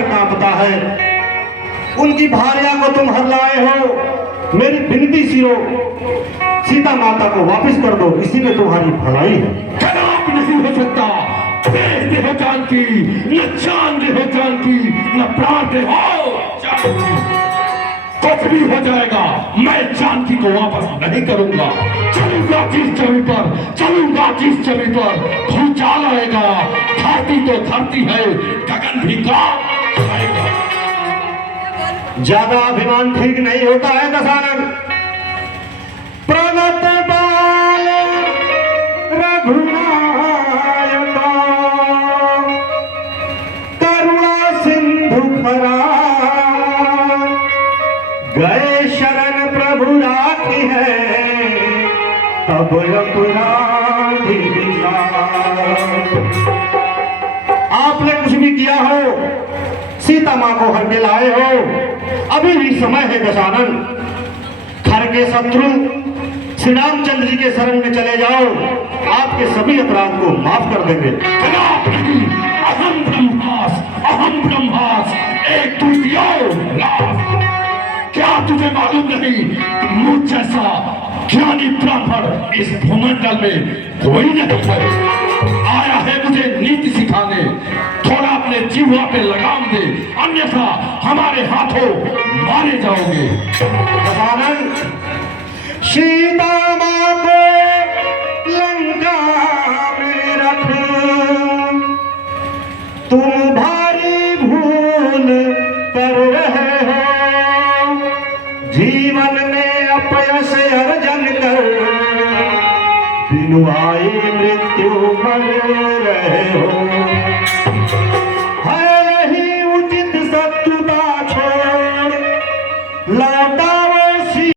सिर कांपता है। उनकी भार्या को तुम हर लाए हो, मेरी विनती सुनो, सीता माता को वापस कर दो, इसी में तुम्हारी भलाई है। जनाब नहीं हो सकता, बेच दे हो जानकी, न जान दे हो जानकी, न प्राण दे हो जानकी, कुछ भी हो जाएगा, मैं जानकी को वापस नहीं करूंगा। चलूंगा जिस जमीन पर, चलूंगा जिस जमीन पर भूचाल आएगा, धरती तो धरती है, गगन भी कांप जाएगा। ज्यादा अभिमान ठीक नहीं होता है दशानन। प्रगत बाल रघुनायक, करुणा सिंधु खरा, गए शरण प्रभु राखी है, तब अपराधी विचार। आपने कुछ भी किया हो, सीता मां को हर के लाए हो, अभी भी समय है दशानन। घर के शत्रु श्री रामचंद्र जी के शरण में चले जाओ, आपके सभी अपराध को माफ कर देंगे। अहम ब्रह्मास, एक क्या तुझे मालूम नहीं, मुझ जैसा ज्ञानी ब्राह्मण इस भूमंडल में कोई नहीं है। आया है मुझे नीति सिखाने, थोड़ा अपने जीवा पे लगाम दे, अन्यथा हमारे हाथों मारे जाओगे। दशानन, सीता मां को लंका में रख, तुम भारी भूल कर रहे हो, जीवन में अपयश अर्जन कर, बिनु आए मृत्यु मर रहे हो। है यही उचित शत्रुता छोड़, लौटा